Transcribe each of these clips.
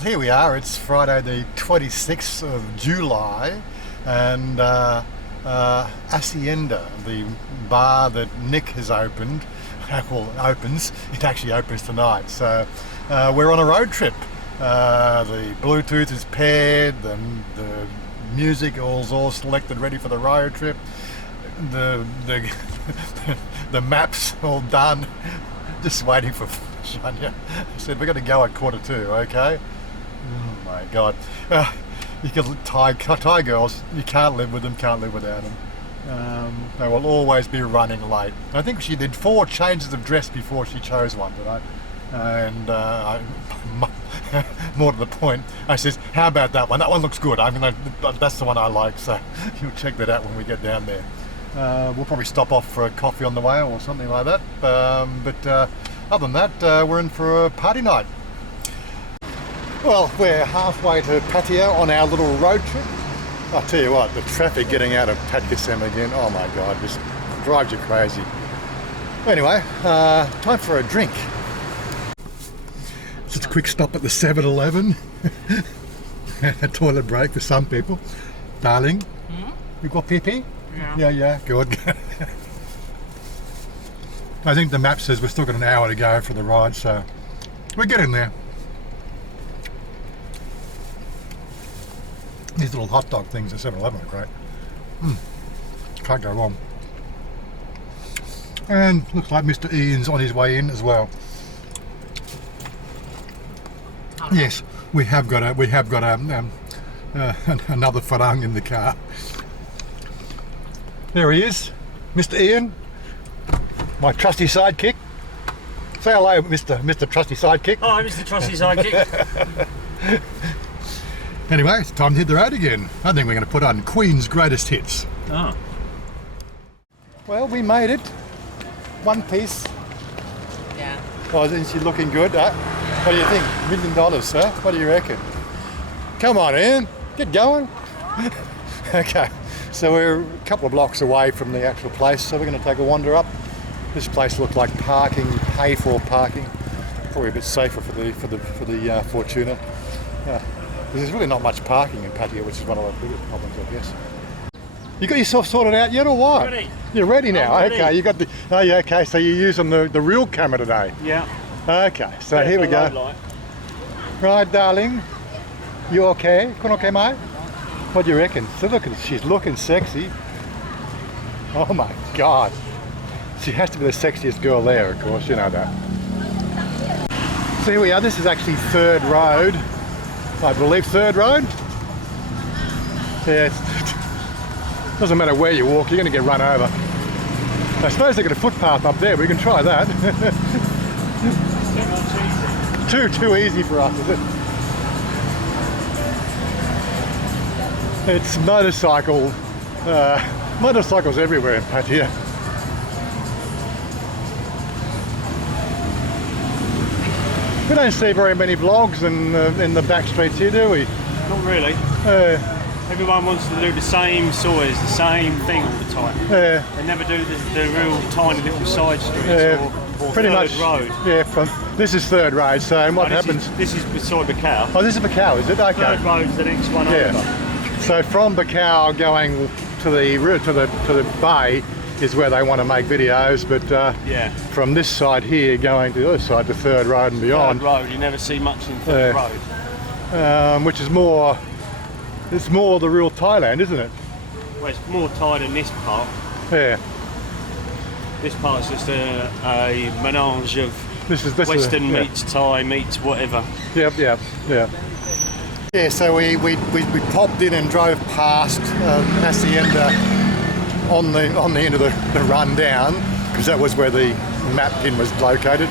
Well, here we are. It's Friday the 26th of July, and Assienda, the bar that Nick has opened, it actually opens tonight. So we're on a road trip. The Bluetooth is paired, the music is all selected, ready for the road trip. The maps all done. Just waiting for Chanya. I said we're going to go at 1:45, okay? Oh my God. You can Thai girls, you can't live with them, can't live without them. They will always be running late. I think she did 4 changes of dress before she chose one today. And more to the point, I says, how about that one? That one looks good. That's the one I like, so you'll check that out when we get down there. We'll probably stop off for a coffee on the way or something like that. But other than that, we're in for a party night. Well, we're halfway to Pattaya on our little road trip. I'll tell you what, the traffic getting out of Pattaya again, oh my God, just drives you crazy. Anyway, time for a drink. Just a quick stop at the 7-Eleven. A toilet break for some people. Darling, you got pee-pee? Yeah, good. I think the map says we've still got an hour to go for the ride, so we're getting there. These little hot dog things at 7-Eleven are great. Can't go wrong. And looks like Mr. Ian's on his way in as well. Yes, we have got another farang in the car. There he is, Mr. Ian, my trusty sidekick. Say hello, Mr. Trusty Sidekick. Hi, Mr. Trusty Sidekick. Anyway, it's time to hit the road again. I think we're going to put on Queen's greatest hits. Oh. Well, we made it. One piece. Yeah. Oh, isn't she looking good? What do you think? $1 million, huh? What do you reckon? Come on, Ian. Get going. Okay. So we're a couple of blocks away from the actual place, so we're going to take a wander up. This place looked like parking, pay for parking. Probably a bit safer for the Fortuna. There's really not much parking in Pattaya, which is one of the biggest problems, I guess. You got yourself sorted out yet, or what? Ready. You're ready now. I'm ready. Okay. You got the. Oh yeah. Okay. So you're using the real camera today. Yeah. Okay. So here we go. Right, darling. You okay? Kun okay, mate? What do you reckon? So look, she's looking sexy. Oh my God. She has to be the sexiest girl there, of course, you know that. So here we are, this is actually Third Road. I believe Third Road? Yeah, it doesn't matter where you walk, you're going to get run over. I suppose they've got a footpath up there, we can try that. Too easy for us, is it? It's motorcycles everywhere in Pattaya. We don't see very many vlogs in the back streets here, do we? Not really. Everyone wants to do the same soils, the same thing all the time. They never do the real tiny little side streets or pretty Third much. Road. Yeah, this is Third Road. So what happens? This is beside Bacau. Oh, this is Bacau, is it? Okay. Third Road's the next one over. So from Bacau going to the bay is where they want to make videos, but from this side here going to the other side to Third Road and beyond. Third Road, you never see much in Third Road. Which is more, it's more the real Thailand, isn't it? Well, it's more Thai than this part. Yeah. This part's just a melange of Western meets Thai meets whatever. Yep. Yeah, so we popped in and drove past Assienda on the end of the run down, because that was where the map pin was located.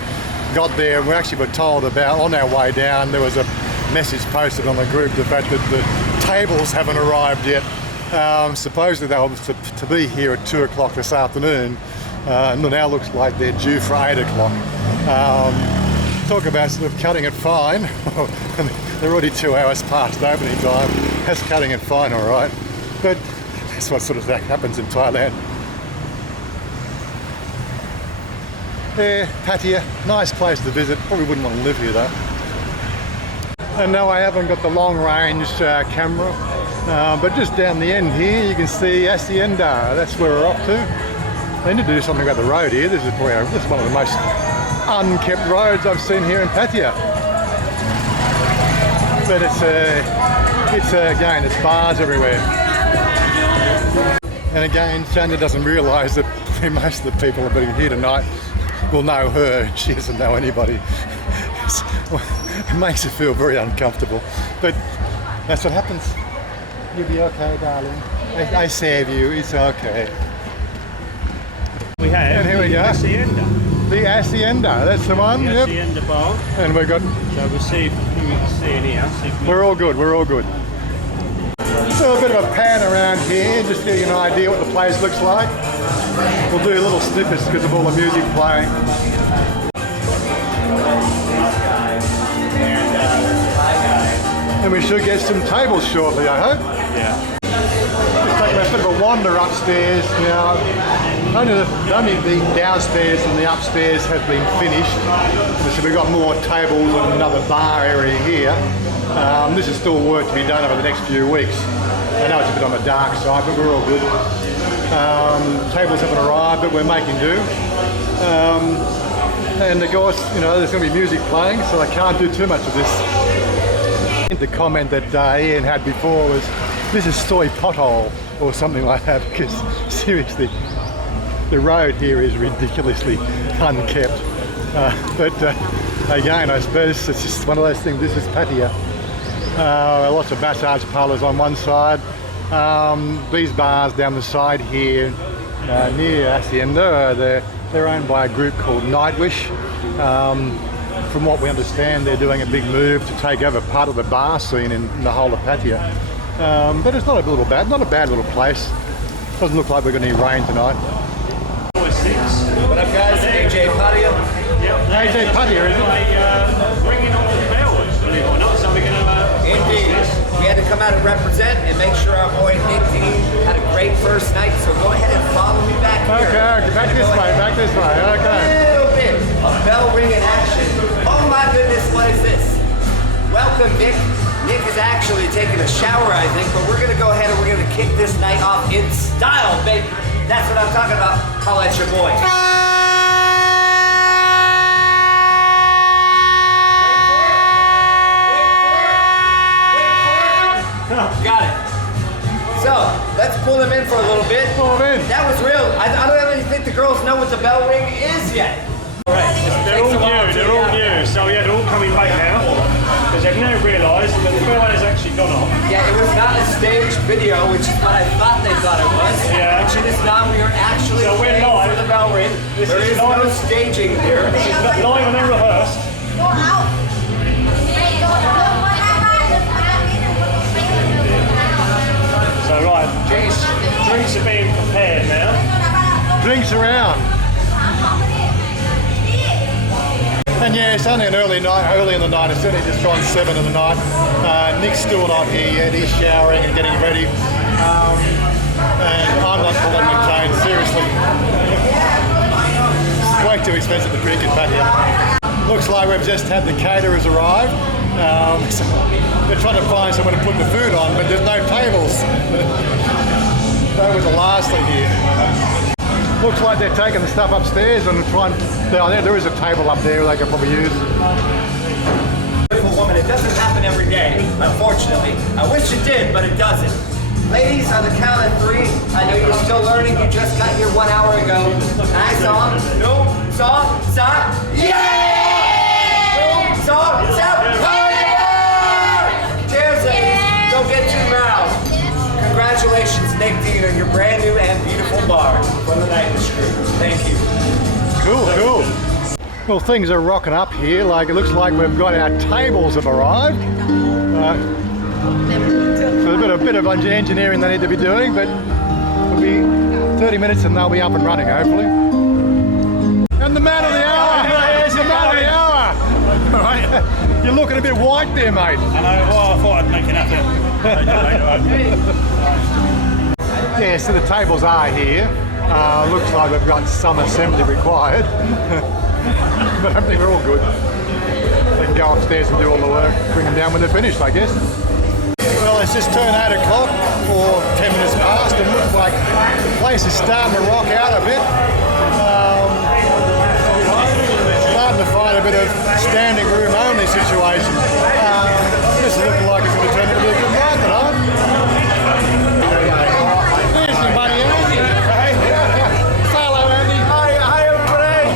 Got there, we actually were told about, on our way down, there was a message posted on the group, the fact that the tables haven't arrived yet. Supposedly they were to be here at 2 o'clock this afternoon, and now looks like they're due for 8 o'clock. Talk about sort of cutting it fine. They're already 2 hours past opening time. That's cutting it fine, all right. But that's what sort of happens in Thailand. Yeah, Pattaya, nice place to visit. Probably wouldn't want to live here though. And no, I haven't got the long range camera, but just down the end here you can see Assienda. That's where we're off to. They need to do something about the road here. This is one of the most unkept roads I've seen here in Pattaya. But it's again, it's bars everywhere. And again, Chanya doesn't realise that most of the people that are here tonight will know her. She doesn't know anybody. It makes her feel very uncomfortable. But that's what happens. You'll be okay, darling. I save you. It's okay. We have. And here we go. Assienda. The Assienda, that's the one. The Yep. Assienda Bar. And we've got. So we'll see if we can see in here. We're all good. We're all good. So a bit of a pan around here, just to give you an idea what the place looks like. We'll do little snippets because of all the music playing. And we should get some tables shortly, I hope. Yeah. Just taking a bit of a wander upstairs now. Only the downstairs and the upstairs have been finished. So we've got more tables and another bar area here. This is still work to be done over the next few weeks. I know it's a bit on the dark side, but we're all good. Tables haven't arrived, but we're making do. And of course, you know, there's going to be music playing, so I can't do too much of this. The comment that Ian had before was, this is soy pothole or something like that, because seriously, the road here is ridiculously unkept. But again, I suppose it's just one of those things. This is Pattaya. Lots of massage parlours on one side. These bars down the side here near Assienda, they're owned by a group called Nightwish. From what we understand, they're doing a big move to take over part of the bar scene in the whole of Pattaya. But it's not a bad little place. Doesn't look like we're going to need rain tonight. What up, guys? AJ Pattaya. Yep. AJ Pattaya, is it? Bringing on the bells, believe it or not. So we're going to. Indeed. We had to come out and represent and make sure our boy Nick Dean had a great first night. So go ahead and follow me back here. Okay, back this way, okay. A little bit of bell ringing action. Oh my goodness, what is this? Welcome, Nick. Nick is actually taking a shower, I think, but we're going to go ahead and we're going to kick this night off in style, baby. That's what I'm talking about. Holla at your boy. Got it. So, let's pull them in for a little bit. Pull them in. That was real. I don't even think the girls know what the bell ring is yet. Right. They're all new. So yeah, they're all coming back now. Because they've now realised that the bell has actually gone off. Yeah, it was not a staged video, which is what I thought they thought it was. Yeah. Which it is not. We are actually So we're paying live. for the bell ring. There is no staging here. This is live and unrehearsed. So right, drinks are being prepared now. Drinks around. And yeah, it's only an early in the night. It's only just gone 7 in the night. Nick's still not here yet. He's showering and getting ready. And I'm not pulling the chain, seriously. It's way too expensive to drink in Pattaya. Looks like we've just had the caterers arrive. So they're trying to find someone to put the food on, but there's no tables. They were the last thing here. Looks like they're taking the stuff upstairs and trying. There is a table up there they can probably use. Beautiful woman. It doesn't happen every day, unfortunately. I wish it did, but it doesn't. Ladies, on the count of 3, I know you're still learning. You just got here 1 hour ago. Nice song. No song. Stop. Yeah! No song. Stop. Cheers, ladies. Don't get too loud. Congratulations, Nick Dean, on your brand new and beautiful bar from the Nightwish Group. Thank you. Cool. Well, things are rocking up here. Like, it looks like we've got our tables have arrived. So a bit of engineering they need to be doing, but it'll be 30 minutes and they'll be up and running, hopefully. And the man of the hour! It's the man of the hour! All right. You're looking a bit white there, mate. I know, well, I thought I'd make an effort. Yeah, so the tables are here. Looks like we've got some assembly required. But I think we're all good. They can go upstairs and do all the work, bring them down when they're finished, I guess. Well, it's just turned 8 o'clock, or 10 minutes past, and it looks like the place is starting to rock out a bit. Starting to find a bit of standing room only situation. This is looking like it's going to turn into a good night tonight. There's your buddy Andy. Hey. Say hello, Andy. Hi, everybody.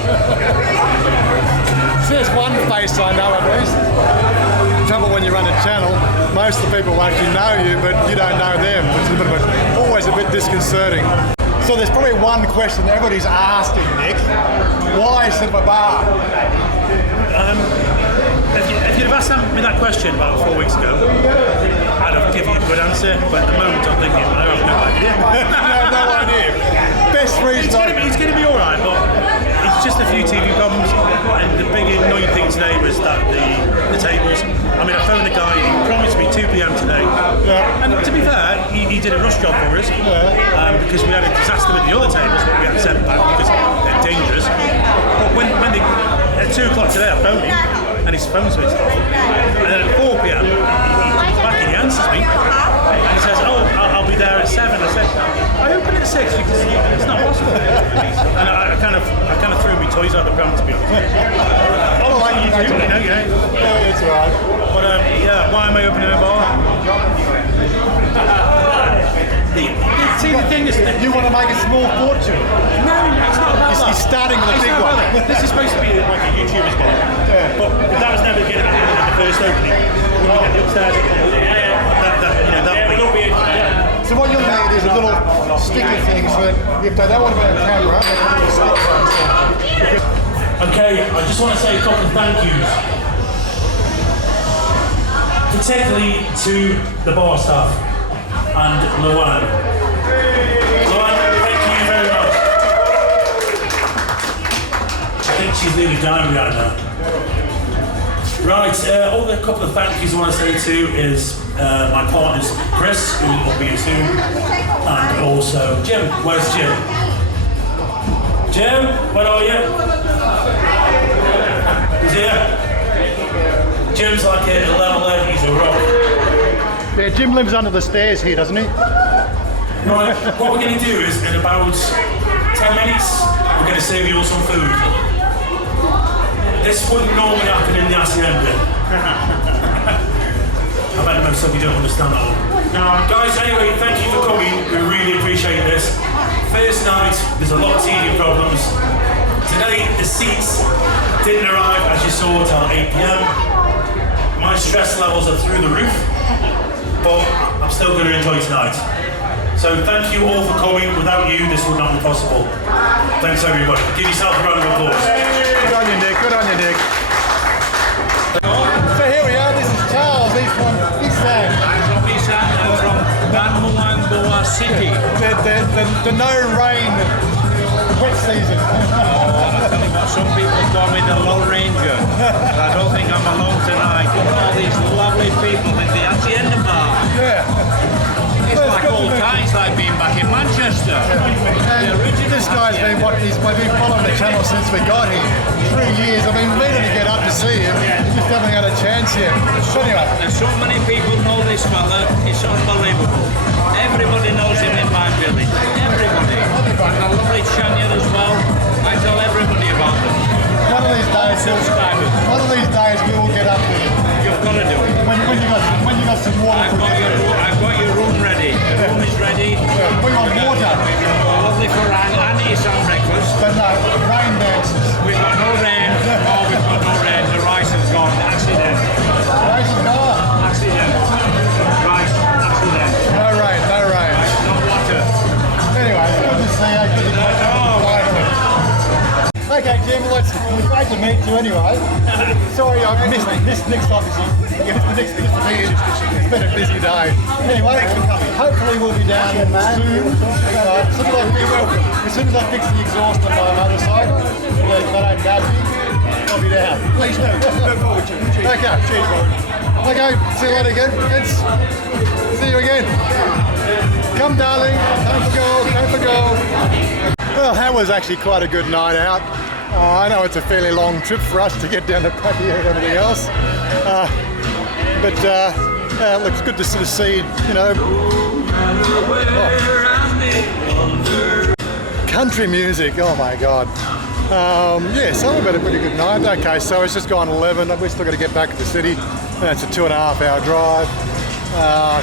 There's one face I know at least. The trouble when you run a channel, most of the people will actually know you, but you don't know them, which is always a bit disconcerting. So there's probably one question everybody's asking, Nick. Why Assienda Bar? If you'd have asked me that question about 4 weeks ago, I'd have given you a good answer, but at the moment I'm thinking, I have no idea. No idea. Best reason It's going to be alright, but it's just a few TV problems, and the big annoying thing today was that the tables. I mean, I phoned the guy, he promised me 2 p.m. today, and to be fair, he did a rush job for us, because we had a disaster with the other tables, but we had to send them back because they're dangerous. But when they, at 2 o'clock today, I phoned him, and his phone switched off. And then at 4 p.m, he comes back and he answers me, and he says, "Oh, I'll be there at 7. I said, "I open at 6 because it's not possible." And I kind of threw my toys out the pram, to be honest. Oh, like you do, yeah. Yeah, it's alright. But yeah, why am I opening a bar? See, the thing is that You want to make a small fortune? no, it's not about that. He's starting with a It's big not one. about that. This is supposed to be like a YouTuber's bar, but that was never going to happen at the first opening. When we get the upstairs, that'll be it. So what you'll need is a little sticky thing so that if they don't want to be on camera, they can put a sticker on. Okay, I just want to say a couple of thank yous. Particularly to the bar staff and Luan. Luan, thank you very much. I think she's nearly dying right now. Right, other couple of thank yous I want to say to is my partners Chris, who will be here soon, and also Jim. Where's Jim? Jim, where are you? He's here. Jim's like a level 11, he's a rock. Yeah, Jim lives under the stairs here, doesn't he? Right, what we're going to do is in about 10 minutes, we're going to serve you all some food. This wouldn't normally happen in the Assienda. I bet most of you don't understand that one. Guys, anyway, thank you for coming. We really appreciate this. First night, there's a lot of teething problems. Today, the seats didn't arrive, as you saw, till 8 p.m. My stress levels are through the roof, but I'm still going to enjoy tonight. So thank you all for coming. Without you, this would not be possible. Thanks everybody. Give yourself a round of applause. Good on you, Nick. Good on you, Nick. So here we are. This is Charles. He's from Isan. I'm from Isan. I'm from Banmuan, Goa City. The no rain wet season. I tell you what, some people call me the Low Ranger, but I don't think I'm alone tonight. Look at all these lovely people in the Assienda Bar. Yeah. It's like old times, like being back in Manchester. The original This guy's been he's been following the channel since we got here. 3 years. I've been meaning to get up to see him. Just haven't had a chance yet. So anyway. And so many people know this fella, it's unbelievable. Everybody knows him in my village. Everybody. And the lovely Chanya as well. I tell everybody about them. One of these days we will get up there. You've got to do it. When you got some water. I've got your room ready. The room is ready. We want water. Lovely Farang and Isan breakfast. But no, rain dances. We've got no rain. Oh, we've got no rain. The rice has gone. Accident. Race is gone. Accident. Rice. Accident. No rain, no rain. No water. Anyway, it's good to see you. Good to catch up. Okay, Jim, great to meet you anyway. Sorry, I missed Nick's obviously. Nick's here. It's been a busy day. Anyway, hopefully we'll be down soon. As soon as I fix the exhaust on my motorcycle, they don't nudge me, I'll be down. Please do. Look forward to it. Okay, cheers, bro. Okay, see you later again. See you again. Come, darling. Don't forgo. Well, that was actually quite a good night out. I know it's a fairly long trip for us to get down to Pattaya and everything else, but looks good to sort of see, you know, country music. Oh my God. Yeah, so we've had a pretty good night. Okay, so it's just gone 11. We've still got to get back to the city. It's a 2.5 hour drive.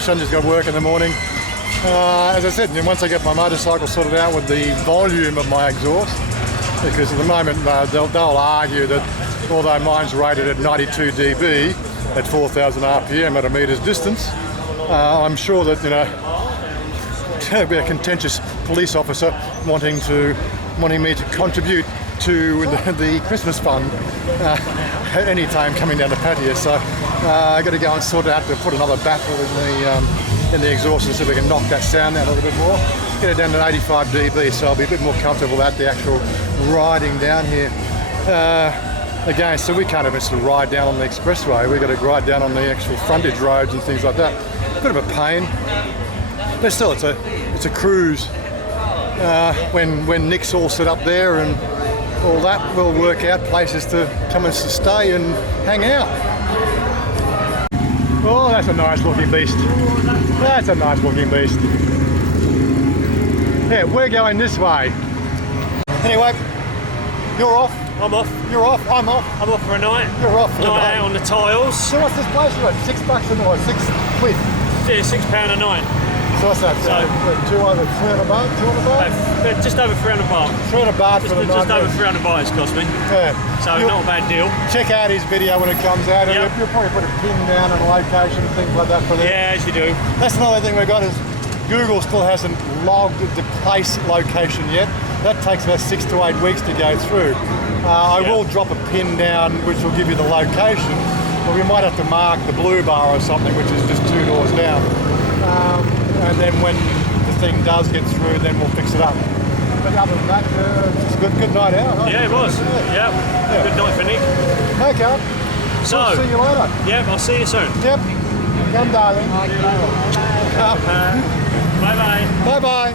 Chanya's got work in the morning. As I said, once I get my motorcycle sorted out with the volume of my exhaust, because at the moment they'll argue that although mine's rated at 92 dB at 4,000 RPM at a meter's distance, I'm sure that, you know, there'll be a contentious police officer wanting me to contribute to the Christmas fund any time coming down to Pattaya. So I got to go and sort out to put another baffle in the exhaust and see if we can knock that sound out a little bit more. Get it down to 85 dB, so I'll be a bit more comfortable at the actual riding down here. Again, so we can't even sort of ride down on the expressway. We've got to ride down on the actual frontage roads and things like that. A bit of a pain, but still, it's a cruise. When Nick's all set up there and all that, we'll work out places to come and stay and hang out. Oh, that's a nice looking beast. That's a nice looking beast. Yeah, we're going this way. Anyway, you're off. I'm off. You're off. I'm off. I'm off for a night. You're off for a Night night. out on the tiles. So what's this place about? $6 a night? 6 quid. Yeah, £6 a night. So what's that? So- 200 baht? 200 baht? Just over 300 baht. 300 baht for the night. Just over 300 baht it's cost me. Yeah. So not a bad deal. Check out his video when it comes out. Yep. You'll probably put a pin down and a location and things like that for them. Yeah, as you do. That's another thing we've got is Google still hasn't logged the place location yet. That takes about 6 to 8 weeks to go through. I will drop a pin down which will give you the location, but we might have to mark the blue bar or something, which is just 2 doors down. And then when the thing does get through, then we'll fix it up. But other than that, it's a good night out. Huh? Yeah, it was. Yeah. Yeah. Good night for Nick. Okay. So, We'll see you later. yep, I'll see you soon. Yep. Come, darling. Bye bye. Bye-bye.